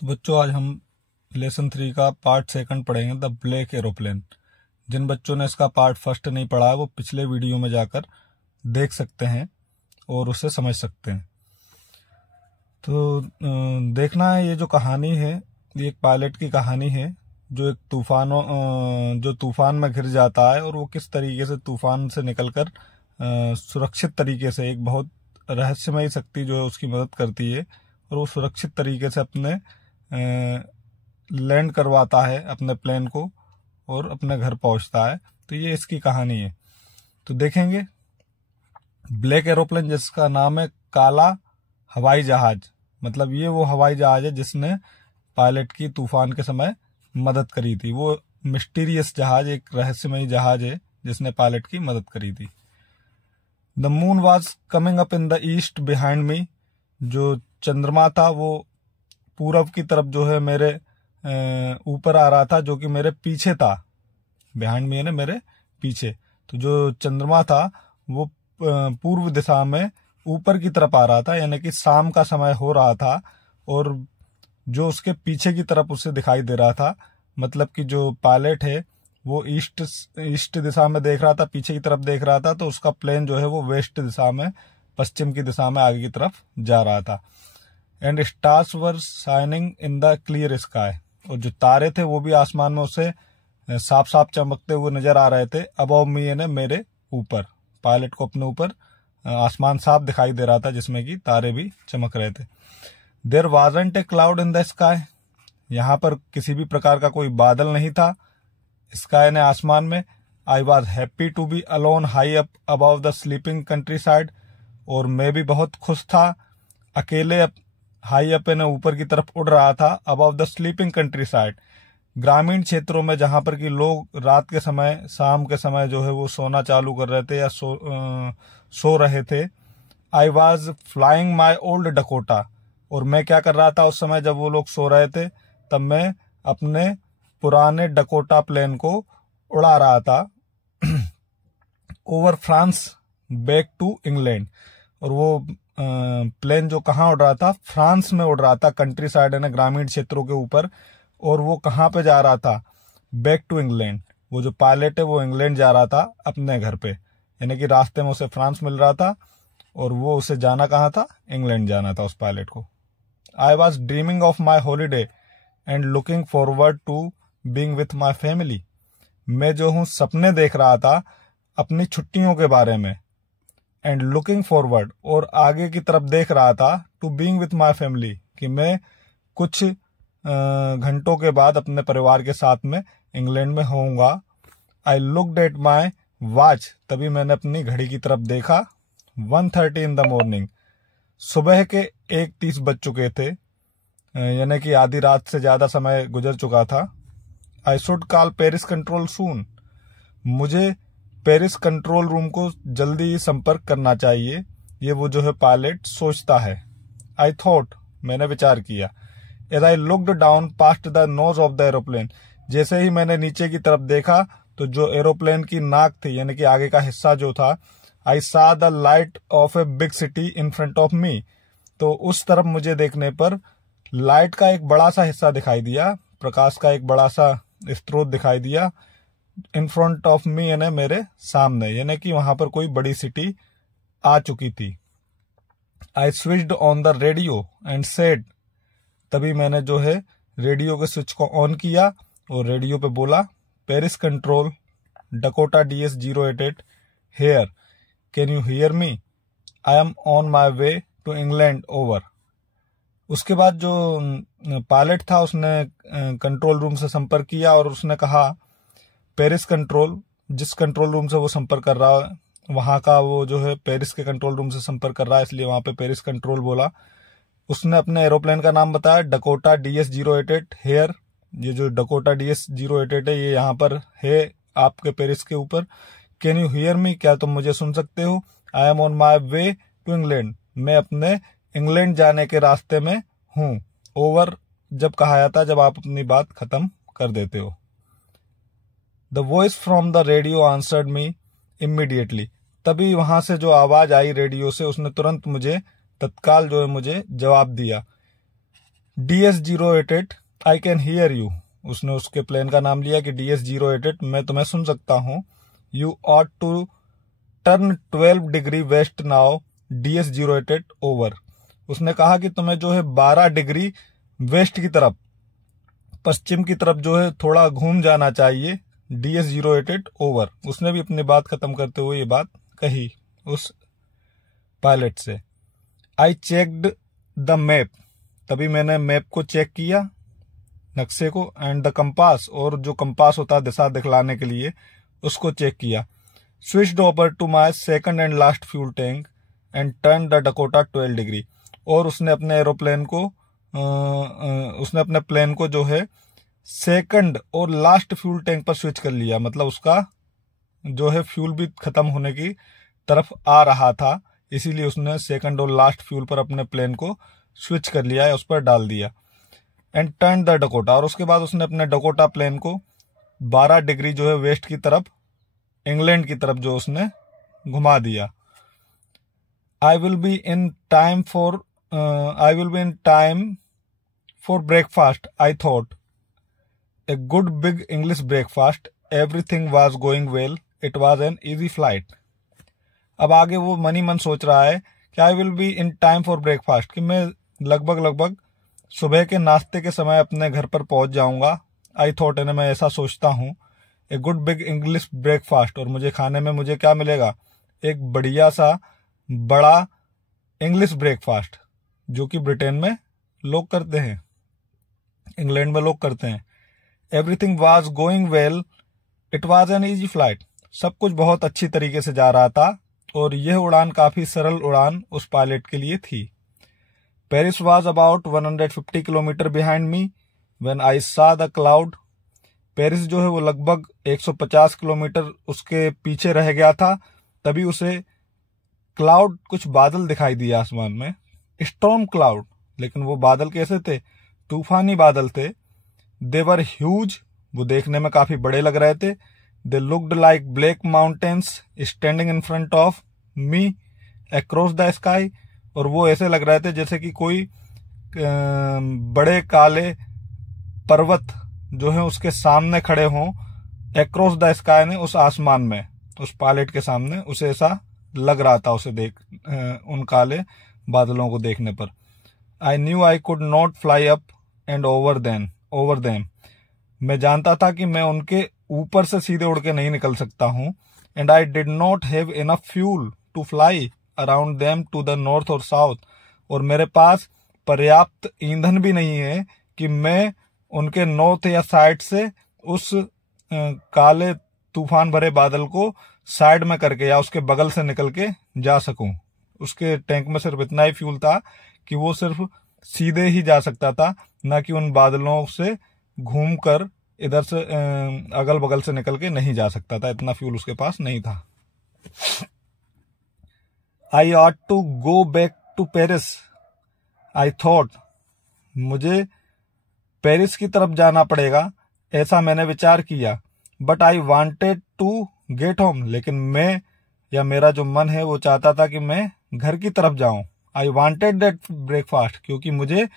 तो बच्चों आज हम लेसन 3 का पार्ट 2 पढ़ेंगे, द ब्लैक एरोप्लेन। जिन बच्चों ने इसका पार्ट 1 नहीं पढ़ा है वो पिछले वीडियो में जाकर देख सकते हैं और उसे समझ सकते हैं। तो देखना है, ये जो कहानी है ये एक पायलट की कहानी है जो एक तूफान में घिर जाता है और वो किस तरीके से तूफान से निकलकर सुरक्षित तरीके से, एक बहुत रहस्यमयी शक्ति जो है उसकी मदद करती है और वो सुरक्षित तरीके से अपने लैंड करवाता है अपने प्लेन को और अपने घर पहुंचता है। तो ये इसकी कहानी है। तो देखेंगे ब्लैक एरोप्लेन, जिसका नाम है काला हवाई जहाज, मतलब ये वो हवाई जहाज है जिसने पायलट की तूफान के समय मदद करी थी। वो मिस्टीरियस जहाज, एक रहस्यमयी जहाज है जिसने पायलट की मदद करी थी। The moon was coming up in the east behind me, जो चंद्रमा था वो पूरब की तरफ जो है मेरे ऊपर आ रहा था, जो कि मेरे पीछे था। बिहाइंड मी यानी मेरे पीछे। तो जो चंद्रमा था वो पूर्व दिशा में ऊपर की तरफ आ रहा था, यानी कि शाम का समय हो रहा था और जो उसके पीछे की तरफ उसे दिखाई दे रहा था, मतलब कि जो पायलट है वो ईस्ट दिशा में देख रहा था, पीछे की तरफ देख रहा था, तो उसका प्लेन जो है वो वेस्ट दिशा में, पश्चिम की दिशा में आगे की तरफ जा रहा था। And stars were shining in the clear sky, और जो तारे थे वो भी आसमान में उसे साफ साफ चमकते हुए नजर आ रहे थे। अबव मी यानी मेरे ऊपर, पायलट को अपने ऊपर आसमान साफ दिखाई दे रहा था जिसमें कि तारे भी चमक रहे थे। There wasn't a cloud in the sky, यहाँ पर किसी भी प्रकार का कोई बादल नहीं था स्काई ने, आसमान में। I was happy to be alone high up above the sleeping countryside, और मैं भी बहुत खुश था अकेले हाई अप ने ऊपर की तरफ उड़ रहा था। Above the sleeping country side, ग्रामीण क्षेत्रों में जहां पर कि लोग रात के समय, शाम के समय जो है वो सोना चालू कर रहे थे या सो रहे थे। I was flying my old Dakota, और मैं क्या कर रहा था उस समय जब वो लोग सो रहे थे, तब मैं अपने पुराने डकोटा प्लेन को उड़ा रहा था over France back to England. और वो प्लेन जो कहाँ उड़ रहा था, फ्रांस में उड़ रहा था, कंट्री साइड है ना, ग्रामीण क्षेत्रों के ऊपर। और वो कहाँ पे जा रहा था, बैक टू इंग्लैंड। वो जो पायलट है वो इंग्लैंड जा रहा था अपने घर पे, यानी कि रास्ते में उसे फ्रांस मिल रहा था और वो उसे जाना कहाँ था, इंग्लैंड जाना था उस पायलट को। I was dreaming of my holiday and looking forward to being with my family, मैं जो हूँ सपने देख रहा था अपनी छुट्टियों के बारे में। एंड लुकिंग फॉरवर्ड, और आगे की तरफ देख रहा था, to being with my family, कि मैं कुछ घंटों के बाद अपने परिवार के साथ में इंग्लैंड में होऊंगा। I looked at my watch, तभी मैंने अपनी घड़ी की तरफ देखा। 1:30 इन द मॉर्निंग, सुबह के 1:30 बज चुके थे, यानी कि आधी रात से ज्यादा समय गुजर चुका था। I should call Paris control soon, मुझे पेरिस कंट्रोल रूम को जल्दी ही संपर्क करना चाहिए, ये वो जो है पायलट सोचता है। आई थॉट, मैंने विचार किया। As I looked down past the nose of the aeroplane, जैसे ही मैंने नीचे की तरफ देखा तो जो एरोप्लेन की नाक थी, यानी कि आगे का हिस्सा जो था, आई सा the light of a big city in front of me, तो उस तरफ मुझे देखने पर लाइट का एक बड़ा सा हिस्सा दिखाई दिया, प्रकाश का एक बड़ा सा स्रोत दिखाई दिया। इन फ्रंट ऑफ मी यानी मेरे सामने, यानी कि वहां पर कोई बड़ी सिटी आ चुकी थी। I switched on the radio and said, तभी मैंने जो है रेडियो के स्विच को ऑन किया और रेडियो पे बोला, Paris control Dakota DS 088 here, can you hear me, I am on my way to England over. उसके बाद जो पायलट था उसने कंट्रोल रूम से संपर्क किया और उसने कहा, पेरिस कंट्रोल, जिस कंट्रोल रूम से वो संपर्क कर रहा है वहां का, वो जो है पेरिस के कंट्रोल रूम से संपर्क कर रहा है, इसलिए वहां पे पेरिस कंट्रोल बोला। उसने अपने एरोप्लेन का नाम बताया, डकोटा DS 088 हेयर, ये जो डकोटा DS 088 है ये यहाँ पर है आपके पेरिस के ऊपर। कैन यू हियर मी, क्या तुम मुझे सुन सकते हो। I am on my way to England, मैं अपने इंग्लैंड जाने के रास्ते में हूं। ओवर जब कहा जाता है जब आप अपनी बात खत्म कर देते हो। The voice from the radio answered me immediately, तभी वहां से जो आवाज आई रेडियो से, उसने तुरंत मुझे, तत्काल जो है मुझे जवाब दिया। DS-088 I can hear you. उसने उसके प्लेन का नाम लिया कि DS-088 मैं तुम्हें सुन सकता हूँ। You ought to turn 12 degree west now DS-088 over. उसने कहा कि तुम्हें जो है 12 डिग्री वेस्ट की तरफ, पश्चिम की तरफ जो है थोड़ा घूम जाना चाहिए। DS-088 over. उसने भी अपनी बात खत्म करते हुए ये बात कही उस पायलट से। I checked the map. तभी मैंने मैप को चेक किया, नक्शे को, एंड द कंपास, और जो कंपास होता है दिशा दिखलाने के लिए, उसको चेक किया। Switched over to my second and last fuel tank and turn the Dakota 12 degree. और उसने अपने एरोप्लेन को उसने अपने प्लेन को जो है सेकंड और लास्ट फ्यूल टैंक पर स्विच कर लिया। मतलब उसका जो है फ्यूल भी खत्म होने की तरफ आ रहा था, इसीलिए उसने सेकंड और लास्ट फ्यूल पर अपने प्लेन को स्विच कर लिया है, उस पर डाल दिया। And turn the Dakota. और उसके बाद उसने अपने डकोटा प्लेन को 12 डिग्री जो है वेस्ट की तरफ, इंग्लैंड की तरफ जो उसने घुमा दिया। I will be in time for breakfast I thought. A good big English breakfast. Everything was going well. It was an easy flight. अब आगे वो मनी मन सोच रहा है कि I will be in time for breakfast, कि मैं लगभग सुबह के नाश्ते के समय अपने घर पर पहुंच जाऊंगा। आई थॉट, यानी मैं ऐसा सोचता हूँ। A good big English breakfast, और मुझे खाने में मुझे क्या मिलेगा? एक बढ़िया सा बड़ा इंग्लिश ब्रेकफास्ट, जो कि ब्रिटेन में लोग करते हैं, इंग्लैंड में लोग करते हैं। Everything was going well. It was an easy flight. सब कुछ बहुत अच्छी तरीके से जा रहा था, और यह उड़ान काफी सरल उड़ान उस पायलट के लिए थी। Paris was about 150 kilometre behind me when I सा द क्लाउड। पेरिस जो है वो लगभग 150 किलोमीटर उसके पीछे रह गया था, तभी उसे क्लाउड, कुछ बादल दिखाई दिए आसमान में। स्टॉर्म क्लाउड, लेकिन वो बादल कैसे थे? तूफानी बादल थे। दे वर ह्यूज, वो देखने में काफी बड़े लग रहे थे। They looked like black mountains standing in front of me across the sky. और वो ऐसे लग रहे थे जैसे कि कोई बड़े काले पर्वत जो है उसके सामने खड़े हों, अक्रॉस द स्काई ने, उस आसमान में, उस पायलट के सामने। उसे ऐसा लग रहा था उसे देख, उन काले बादलों को देखने पर। I knew I could not fly up and over them. मैं जानता था कि मैं उनके ऊपर से सीधे उड़ के नहीं निकल सकता हूं। And I did not have enough fuel to fly around them to the north और साउथ। और मेरे पास पर्याप्त ईंधन भी नहीं है कि मैं उनके नॉर्थ या साइड से उस काले तूफान भरे बादल को साइड में करके या उसके बगल से निकल के जा सकूं। उसके टैंक में सिर्फ इतना ही फ्यूल था कि वो सिर्फ सीधे ही जा सकता था, ना कि उन बादलों से घूमकर इधर से अगल बगल से निकल के नहीं जा सकता था। इतना फ्यूल उसके पास नहीं था। I ought to go back to Paris I thought. मुझे पेरिस की तरफ जाना पड़ेगा, ऐसा मैंने विचार किया। But I wanted to get home, लेकिन मैं, या मेरा जो मन है वो चाहता था कि मैं घर की तरफ जाऊं। आई वॉन्टेड दैट ब्रेकफास्ट, क्योंकि मुझे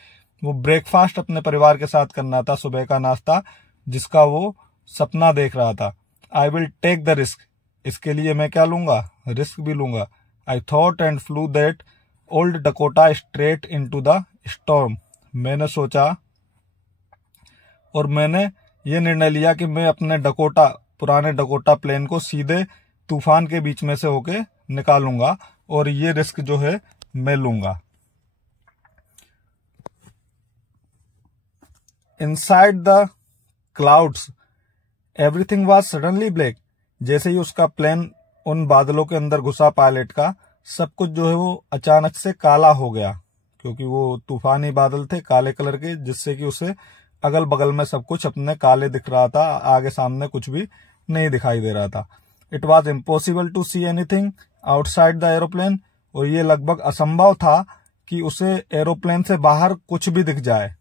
वो ब्रेकफास्ट अपने परिवार के साथ करना था, सुबह का नाश्ता जिसका वो सपना देख रहा था। I will take the risk, इसके लिए मैं क्या लूंगा? रिस्क भी लूंगा। I thought and flew that old Dakota straight into the storm. मैंने सोचा और मैंने ये निर्णय लिया कि मैं अपने पुराने डकोटा प्लेन को सीधे तूफान के बीच में से होके निकालूंगा, और ये रिस्क जो है मैं लूंगा। Inside the clouds everything was suddenly black. जैसे ही उसका प्लेन उन बादलों के अंदर घुसा पायलट का, सब कुछ जो है वो अचानक से काला हो गया, क्योंकि वो तूफानी बादल थे काले कलर के, जिससे कि उसे अगल बगल में सब कुछ अपने काले दिख रहा था, आगे सामने कुछ भी नहीं दिखाई दे रहा था। It was impossible to see anything outside the aeroplane. और ये लगभग असंभव था कि उसे एरोप्लेन से बाहर कुछ भी दिख जाए।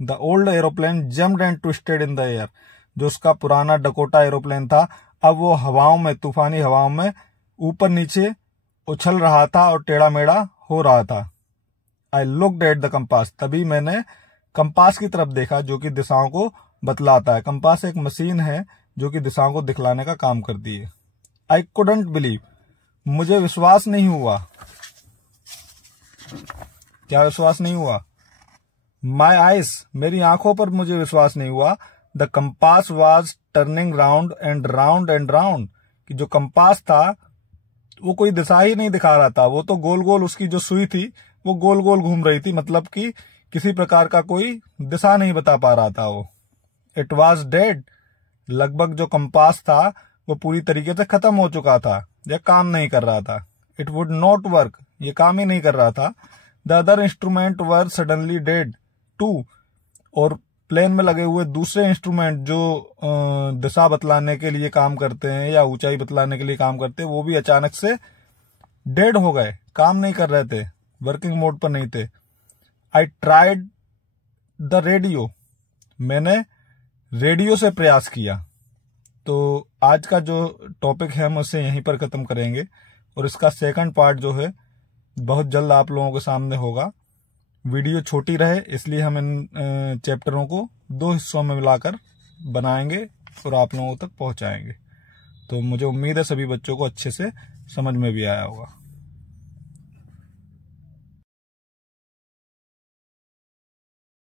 The old aeroplane jumped and twisted in the air. जो उसका पुराना डकोटा एरोप्लेन था, अब वो हवाओं में, तूफानी हवाओं में ऊपर नीचे उछल रहा था और टेढ़ा मेढ़ा हो रहा था। I looked at the compass. तभी मैंने कंपास की तरफ देखा जो कि दिशाओं को बतलाता है। कंपास एक मशीन है जो कि दिशाओं को दिखलाने का काम करती है। आई कुडंट बिलीव, मुझे विश्वास नहीं हुआ। क्या विश्वास नहीं हुआ? माई आइज, मेरी आंखों पर मुझे विश्वास नहीं हुआ। The compass was turning round and round and round, कि जो कंपास था वो कोई दिशा ही नहीं दिखा रहा था, वो तो गोल गोल, उसकी जो सुई थी वो गोल गोल घूम रही थी, मतलब कि किसी प्रकार का कोई दिशा नहीं बता पा रहा था वो। इट वॉज डेड, लगभग जो कंपास था वो पूरी तरीके से खत्म हो चुका था या काम नहीं कर रहा था। इट वुड नॉट वर्क, ये काम ही नहीं कर रहा था। The other instrument were suddenly dead too, और प्लेन में लगे हुए दूसरे इंस्ट्रूमेंट जो दिशा बतलाने के लिए काम करते हैं या ऊंचाई बतलाने के लिए काम करते हैं, वो भी अचानक से डेड हो गए, काम नहीं कर रहे थे, वर्किंग मोड पर नहीं थे। आई ट्राइड द रेडियो, मैंने रेडियो से प्रयास किया। तो आज का जो टॉपिक है हम उसे यहीं पर खत्म करेंगे, और इसका सेकंड पार्ट जो है बहुत जल्द आप लोगों के सामने होगा। वीडियो छोटी रहे इसलिए हम इन चैप्टरों को 2 हिस्सों में मिलाकर बनाएंगे और आप लोगों तक पहुंचाएंगे। तो मुझे उम्मीद है सभी बच्चों को अच्छे से समझ में भी आया होगा।